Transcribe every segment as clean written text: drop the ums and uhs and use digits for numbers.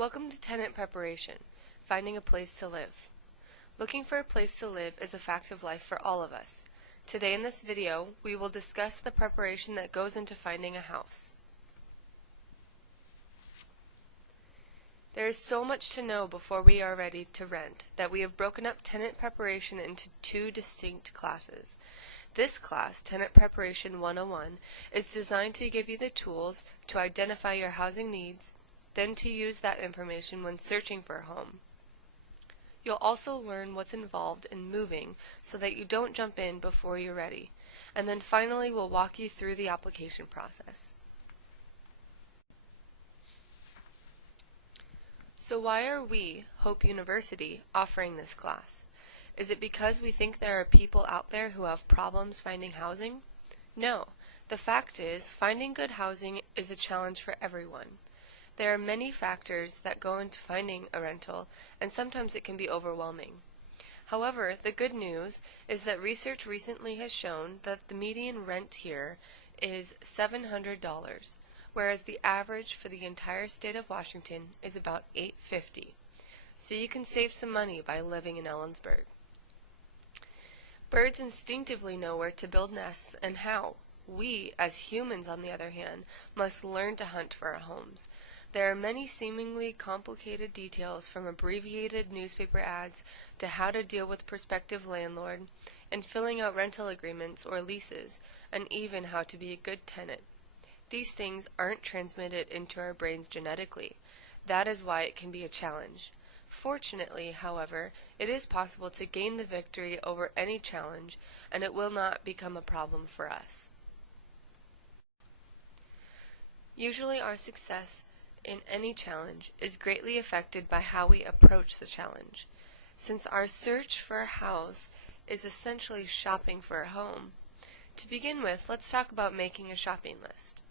Welcome to Tenant Preparation, Finding a Place to Live. Looking for a place to live is a fact of life for all of us. Today in this video, we will discuss the preparation that goes into finding a house. There is so much to know before we are ready to rent that we have broken up tenant preparation into two distinct classes. This class, Tenant Preparation 101, is designed to give you the tools to identify your housing needs, then to use that information when searching for a home. You'll also learn what's involved in moving so that you don't jump in before you're ready. And then finally, we'll walk you through the application process. So why are we, Hope University, offering this class? Is it because we think there are people out there who have problems finding housing? No. The fact is, finding good housing is a challenge for everyone. There are many factors that go into finding a rental, and sometimes it can be overwhelming. However, the good news is that research recently has shown that the median rent here is $700, whereas the average for the entire state of Washington is about $850. So you can save some money by living in Ellensburg. Birds instinctively know where to build nests and how. We, as humans, on the other hand, must learn to hunt for our homes. There are many seemingly complicated details, from abbreviated newspaper ads to how to deal with prospective landlord and filling out rental agreements or leases, and even how to be a good tenant. These things aren't transmitted into our brains genetically. That is why it can be a challenge. Fortunately, however, it is possible to gain the victory over any challenge, and it will not become a problem for us. Usually our success in any challenge is greatly affected by how we approach the challenge. Since our search for a house is essentially shopping for a home, to begin with, let's talk about making a shopping list.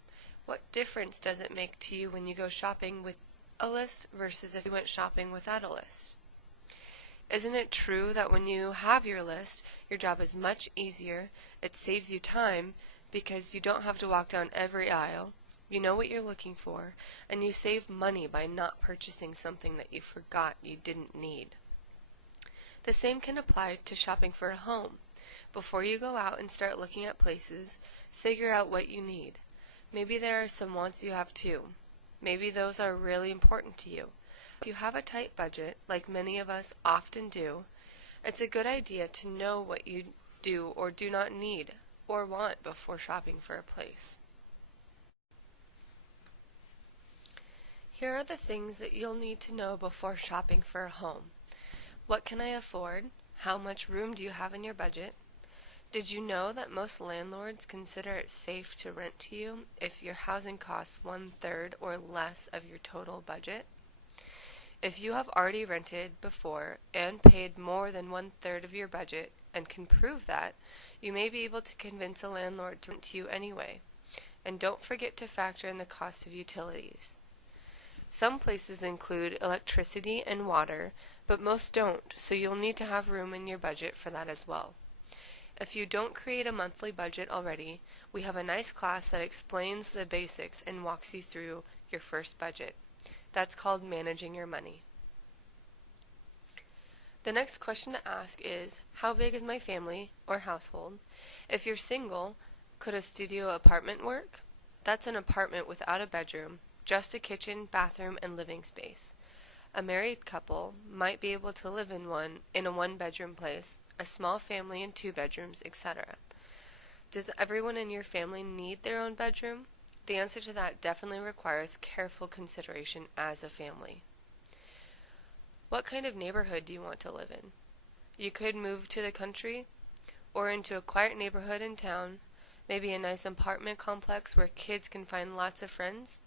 What difference does it make to you when you go shopping with a list versus if you went shopping without a list? Isn't it true that when you have your list, your job is much easier, it saves you time because you don't have to walk down every aisle, you know what you're looking for, and you save money by not purchasing something that you forgot you didn't need. The same can apply to shopping for a home. Before you go out and start looking at places, figure out what you need. Maybe there are some wants you have too. Maybe those are really important to you. If you have a tight budget, like many of us often do, it's a good idea to know what you do or do not need or want before shopping for a place. Here are the things that you'll need to know before shopping for a home. What can I afford? How much room do you have in your budget? Did you know that most landlords consider it safe to rent to you if your housing costs 1/3 or less of your total budget? If you have already rented before and paid more than 1/3 of your budget and can prove that, you may be able to convince a landlord to rent to you anyway. And don't forget to factor in the cost of utilities. Some places include electricity and water, but most don't, so you'll need to have room in your budget for that as well. If you don't create a monthly budget already, we have a nice class that explains the basics and walks you through your first budget. That's called managing your money. The next question to ask is, how big is my family or household? If you're single, could a studio apartment work? That's an apartment without a bedroom, just a kitchen, bathroom, and living space. A married couple might be able to live in a one-bedroom place, a small family in 2 bedrooms, etc. Does everyone in your family need their own bedroom? The answer to that definitely requires careful consideration as a family. What kind of neighborhood do you want to live in? You could move to the country or into a quiet neighborhood in town, maybe a nice apartment complex where kids can find lots of friends.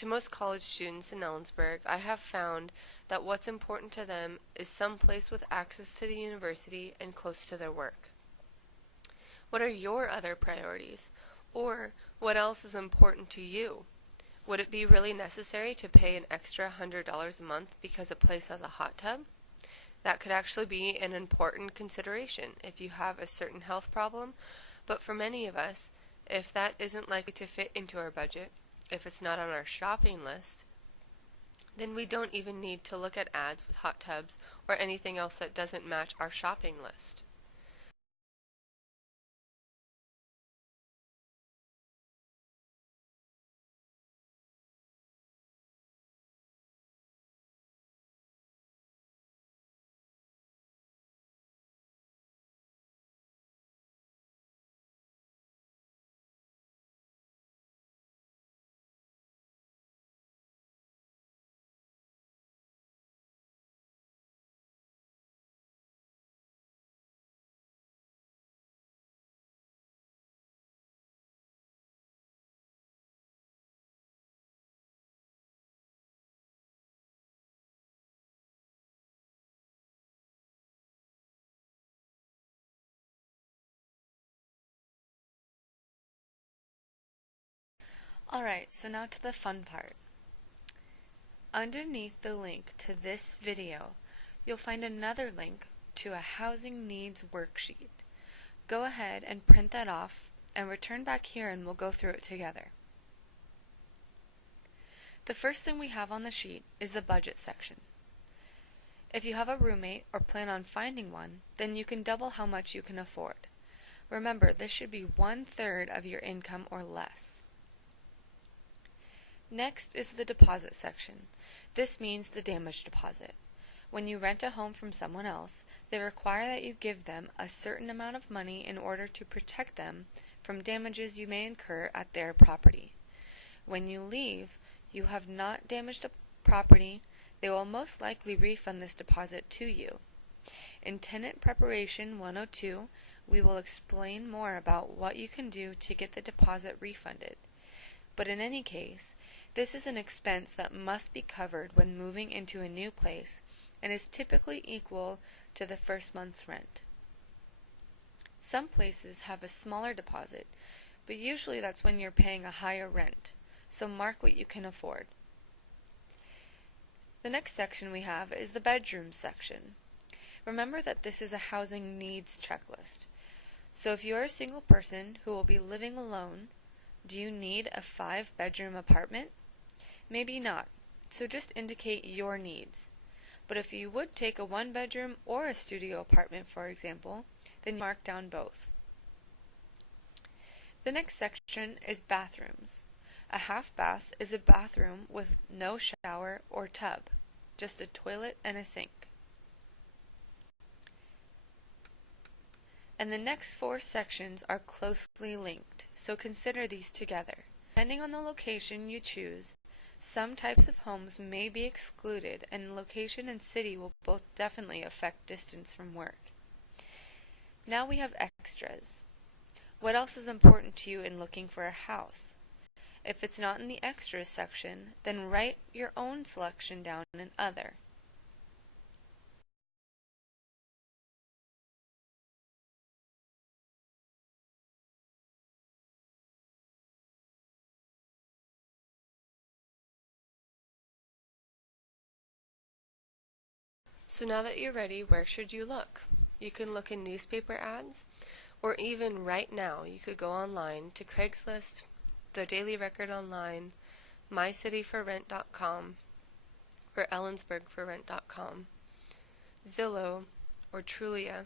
To most college students in Ellensburg, I have found that what's important to them is some place with access to the university and close to their work. What are your other priorities? Or what else is important to you? Would it be really necessary to pay an extra $100 a month because a place has a hot tub? That could actually be an important consideration if you have a certain health problem, but for many of us, if that isn't likely to fit into our budget, if it's not on our shopping list, then we don't even need to look at ads with hot tubs or anything else that doesn't match our shopping list. Alright, so now to the fun part. Underneath the link to this video, you'll find another link to a housing needs worksheet. Go ahead and print that off and return back here and we'll go through it together. The first thing we have on the sheet is the budget section. If you have a roommate or plan on finding one, then you can double how much you can afford. Remember, this should be 1/3 of your income or less. Next is the deposit section. This means the damage deposit. When you rent a home from someone else, they require that you give them a certain amount of money in order to protect them from damages you may incur at their property. When you leave, you have not damaged a property, they will most likely refund this deposit to you. In Tenant Preparation 102, we will explain more about what you can do to get the deposit refunded. But in any case, this is an expense that must be covered when moving into a new place and is typically equal to the first month's rent. Some places have a smaller deposit, but usually that's when you're paying a higher rent, so mark what you can afford. The next section we have is the bedroom section. Remember that this is a housing needs checklist. So if you are a single person who will be living alone, do you need a 5-bedroom apartment? Maybe not, so just indicate your needs. But if you would take a 1-bedroom or a studio apartment, for example, then mark down both. The next section is bathrooms. A half bath is a bathroom with no shower or tub, just a toilet and a sink. And the next 4 sections are closely linked, so consider these together. Depending on the location you choose, some types of homes may be excluded, and location and city will both definitely affect distance from work. Now we have extras. What else is important to you in looking for a house? If it's not in the extras section, then write your own selection down in other. So now that you're ready, where should you look? You can look in newspaper ads, or even right now you could go online to Craigslist, the Daily Record Online, mycityforrent.com, or ellensburgforrent.com, Zillow, or Trulia.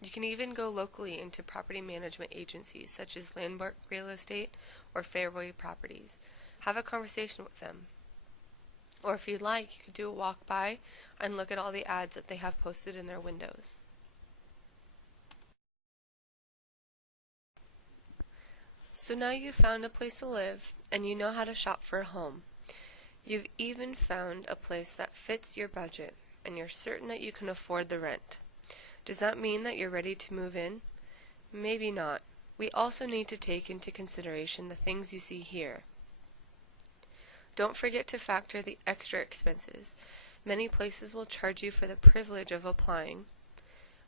You can even go locally into property management agencies such as Landlord Real Estate or Fairway Properties. Have a conversation with them. Or if you'd like, you could do a walk by and look at all the ads that they have posted in their windows. So now you've found a place to live and you know how to shop for a home. You've even found a place that fits your budget and you're certain that you can afford the rent. Does that mean that you're ready to move in? Maybe not. We also need to take into consideration the things you see here. Don't forget to factor the extra expenses. Many places will charge you for the privilege of applying.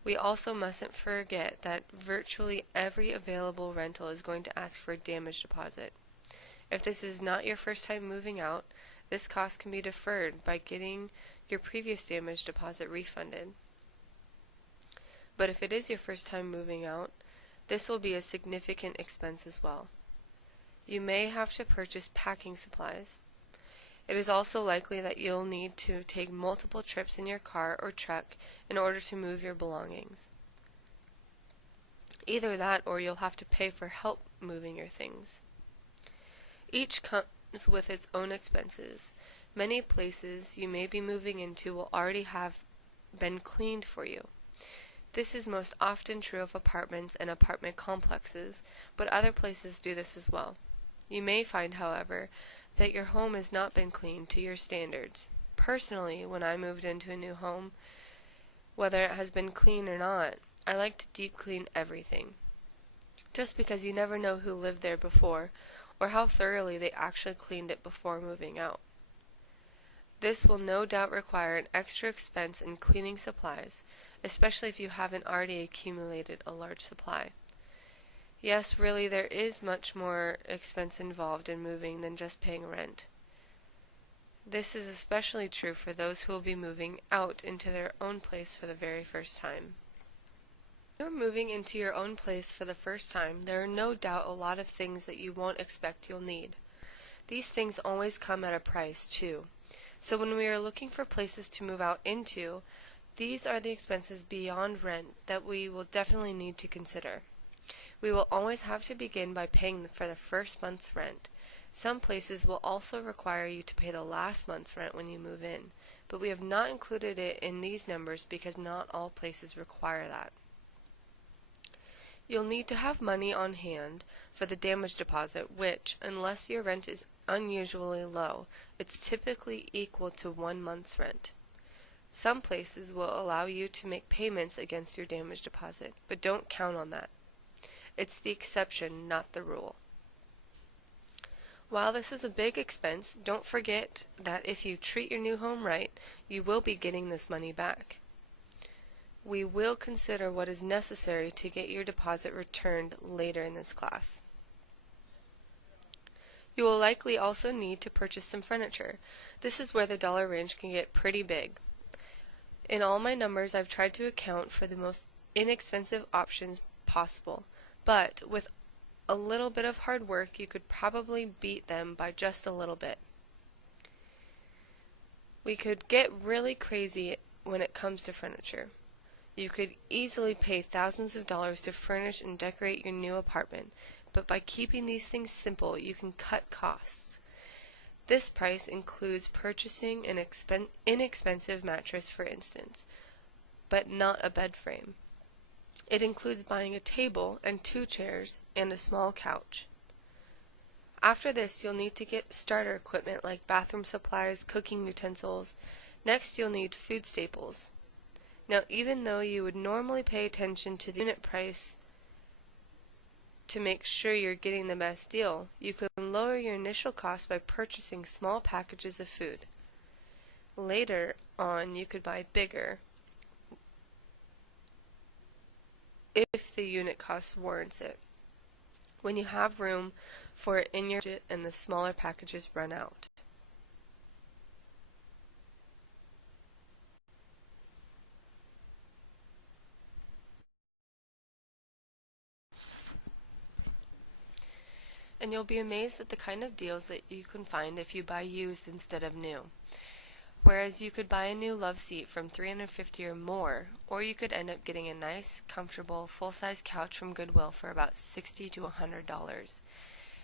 We also mustn't forget that virtually every available rental is going to ask for a damage deposit. If this is not your first time moving out, this cost can be deferred by getting your previous damage deposit refunded. But if it is your first time moving out, this will be a significant expense as well. You may have to purchase packing supplies. It is also likely that you'll need to take multiple trips in your car or truck in order to move your belongings. Either that or you'll have to pay for help moving your things. Each comes with its own expenses. Many places you may be moving into will already have been cleaned for you. This is most often true of apartments and apartment complexes, but other places do this as well. You may find, however, that your home has not been cleaned to your standards. Personally, when I moved into a new home, whether it has been clean or not, I like to deep clean everything. Just because you never know who lived there before, or how thoroughly they actually cleaned it before moving out. This will no doubt require an extra expense in cleaning supplies, especially if you haven't already accumulated a large supply. Yes, really, there is much more expense involved in moving than just paying rent. This is especially true for those who will be moving out into their own place for the very first time. When you're moving into your own place for the first time, there are no doubt a lot of things that you won't expect you'll need. These things always come at a price, too. So when we are looking for places to move out into, these are the expenses beyond rent that we will definitely need to consider. We will always have to begin by paying for the first month's rent. Some places will also require you to pay the last month's rent when you move in, but we have not included it in these numbers because not all places require that. You'll need to have money on hand for the damage deposit, which, unless your rent is unusually low, it's typically equal to 1 month's rent. Some places will allow you to make payments against your damage deposit, but don't count on that. It's the exception, not the rule. While this is a big expense, don't forget that if you treat your new home right, you will be getting this money back. We will consider what is necessary to get your deposit returned later in this class. You will likely also need to purchase some furniture. This is where the dollar range can get pretty big. In all my numbers, I've tried to account for the most inexpensive options possible, but with a little bit of hard work, you could probably beat them by just a little bit. We could get really crazy when it comes to furniture. You could easily pay thousands of dollars to furnish and decorate your new apartment, but by keeping these things simple, you can cut costs. This price includes purchasing an inexpensive mattress, for instance, but not a bed frame. It includes buying a table and 2 chairs and a small couch. After this, you'll need to get starter equipment like bathroom supplies, cooking utensils. Next, you'll need food staples. Now, even though you would normally pay attention to the unit price to make sure you're getting the best deal, you can lower your initial cost by purchasing small packages of food. Later on, you could buy bigger if the unit cost warrants it, when you have room for it in your budget and the smaller packages run out. And you'll be amazed at the kind of deals that you can find if you buy used instead of new. Whereas you could buy a new love seat from $350 or more, or you could end up getting a nice, comfortable, full-size couch from Goodwill for about $60 to $100.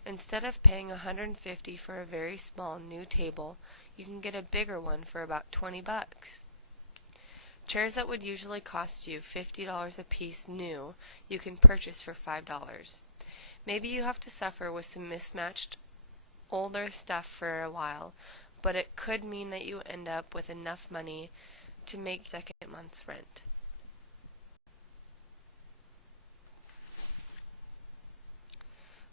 Instead of paying $150 for a very small new table, you can get a bigger one for about $20. Chairs that would usually cost you $50 a piece new, you can purchase for $5. Maybe you have to suffer with some mismatched older stuff for a while, but it could mean that you end up with enough money to make second month's rent.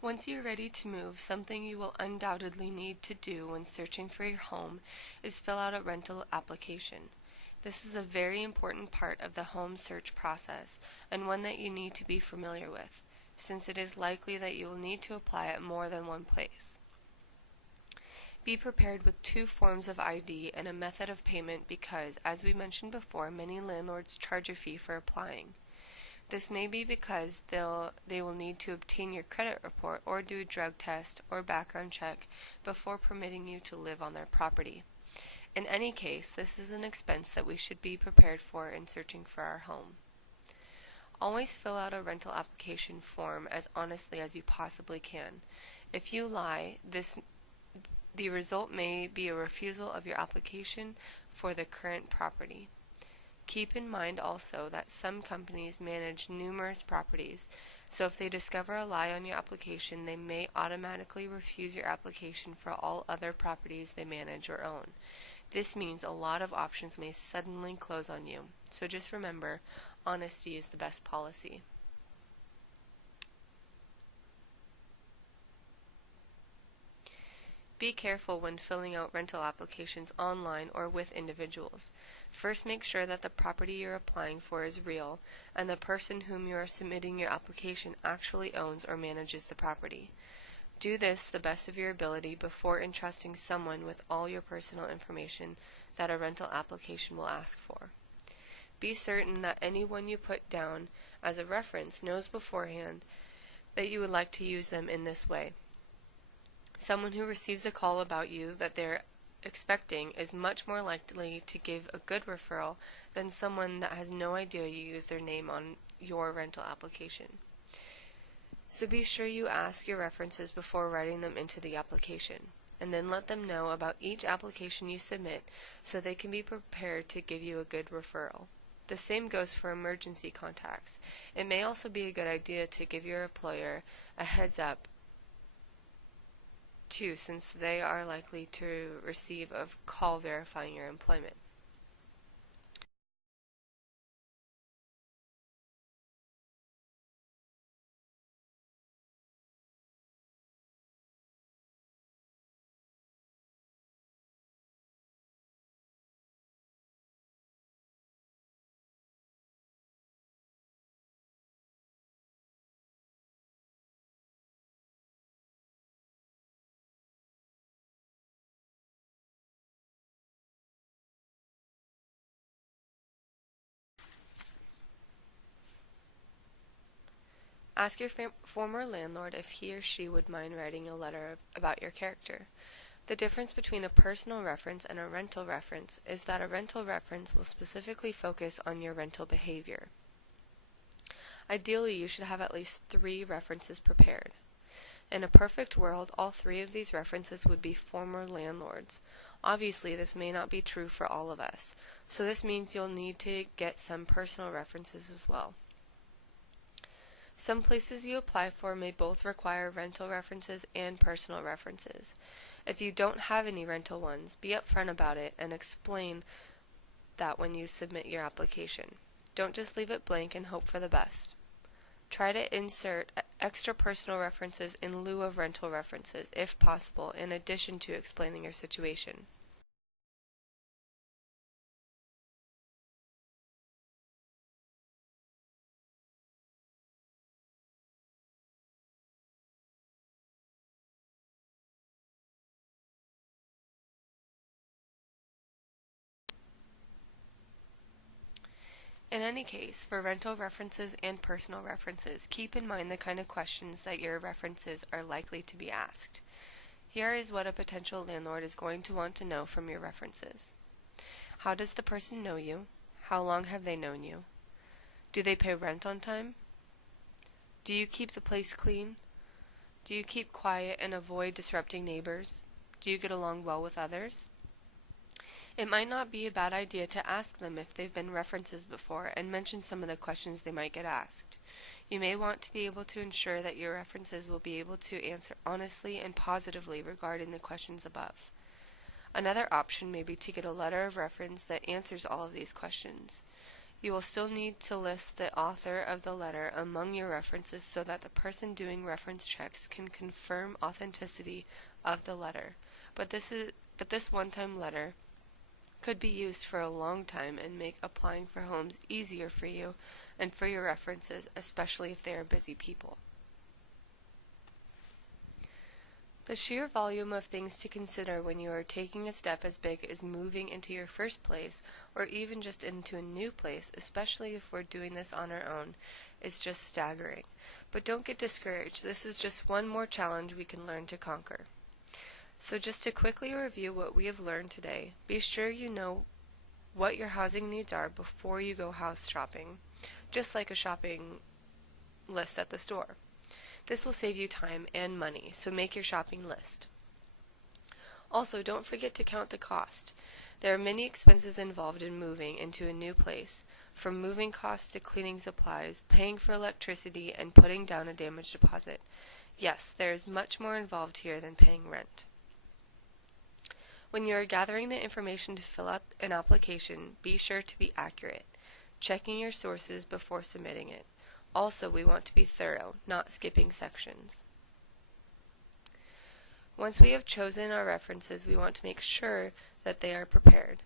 Once you're ready to move, something you will undoubtedly need to do when searching for your home is fill out a rental application. This is a very important part of the home search process and one that you need to be familiar with, since it is likely that you will need to apply at more than one place. Be prepared with 2 forms of ID and a method of payment because, as we mentioned before, many landlords charge a fee for applying. This may be because they will need to obtain your credit report or do a drug test or background check before permitting you to live on their property. In any case, this is an expense that we should be prepared for in searching for our home. Always fill out a rental application form as honestly as you possibly can. If you lie, the result may be a refusal of your application for the current property. Keep in mind also that some companies manage numerous properties, so if they discover a lie on your application, they may automatically refuse your application for all other properties they manage or own. This means a lot of options may suddenly close on you, so just remember, honesty is the best policy. Be careful when filling out rental applications online or with individuals. First, make sure that the property you're applying for is real and the person whom you are submitting your application actually owns or manages the property. Do this the best of your ability before entrusting someone with all your personal information that a rental application will ask for. Be certain that anyone you put down as a reference knows beforehand that you would like to use them in this way. Someone who receives a call about you that they're expecting is much more likely to give a good referral than someone that has no idea you used their name on your rental application. So be sure you ask your references before writing them into the application, and then let them know about each application you submit so they can be prepared to give you a good referral. The same goes for emergency contacts. It may also be a good idea to give your employer a heads up too, since they are likely to receive a call verifying your employment. Ask your former landlord if he or she would mind writing a letter about your character. The difference between a personal reference and a rental reference is that a rental reference will specifically focus on your rental behavior. Ideally, you should have at least 3 references prepared. In a perfect world, all 3 of these references would be former landlords. Obviously, this may not be true for all of us, so this means you'll need to get some personal references as well. Some places you apply for may both require rental references and personal references. If you don't have any rental ones, be upfront about it and explain that when you submit your application. Don't just leave it blank and hope for the best. Try to insert extra personal references in lieu of rental references, if possible, in addition to explaining your situation. In any case, for rental references and personal references, keep in mind the kind of questions that your references are likely to be asked. Here is what a potential landlord is going to want to know from your references. How does the person know you? How long have they known you? Do they pay rent on time? Do you keep the place clean? Do you keep quiet and avoid disrupting neighbors? Do you get along well with others? It might not be a bad idea to ask them if they've been references before and mention some of the questions they might get asked. You may want to be able to ensure that your references will be able to answer honestly and positively regarding the questions above. Another option may be to get a letter of reference that answers all of these questions. You will still need to list the author of the letter among your references so that the person doing reference checks can confirm authenticity of the letter. But this one-time letter could be used for a long time and make applying for homes easier for you and for your references, especially if they are busy people. The sheer volume of things to consider when you are taking a step as big as moving into your first place or even just into a new place, especially if we're doing this on our own, is just staggering. But don't get discouraged. This is just one more challenge we can learn to conquer. So just to quickly review what we have learned today, be sure you know what your housing needs are before you go house shopping, just like a shopping list at the store. This will save you time and money, so make your shopping list. Also, don't forget to count the cost. There are many expenses involved in moving into a new place, from moving costs to cleaning supplies, paying for electricity, and putting down a damage deposit. Yes, there is much more involved here than paying rent. When you are gathering the information to fill out an application, be sure to be accurate, checking your sources before submitting it. Also, we want to be thorough, not skipping sections. Once we have chosen our references, we want to make sure that they are prepared.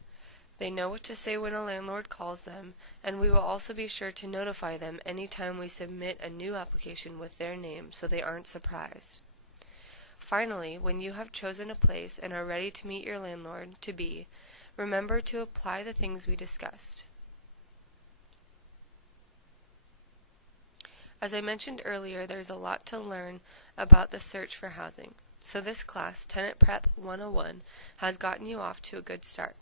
They know what to say when a landlord calls them, and we will also be sure to notify them anytime we submit a new application with their name so they aren't surprised. Finally, when you have chosen a place and are ready to meet your landlord-to-be, remember to apply the things we discussed. As I mentioned earlier, there's a lot to learn about the search for housing. So this class, Tenant Prep 101, has gotten you off to a good start.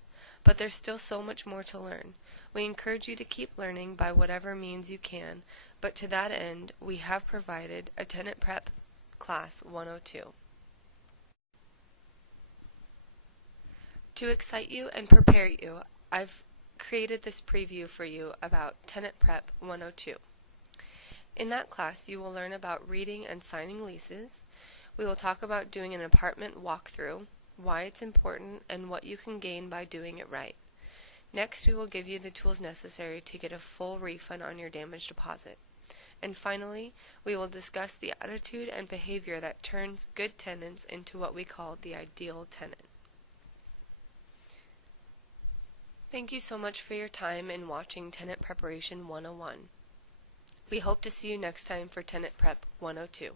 But there's still so much more to learn. We encourage you to keep learning by whatever means you can, but to that end, we have provided a Tenant Prep Class 102. To excite you and prepare you, I've created this preview for you about Tenant Prep 102. In that class, you will learn about reading and signing leases. We will talk about doing an apartment walkthrough, why it's important, and what you can gain by doing it right. Next, we will give you the tools necessary to get a full refund on your damage deposit. And finally, we will discuss the attitude and behavior that turns good tenants into what we call the ideal tenant. Thank you so much for your time in watching Tenant Preparation 101. We hope to see you next time for Tenant Prep 102.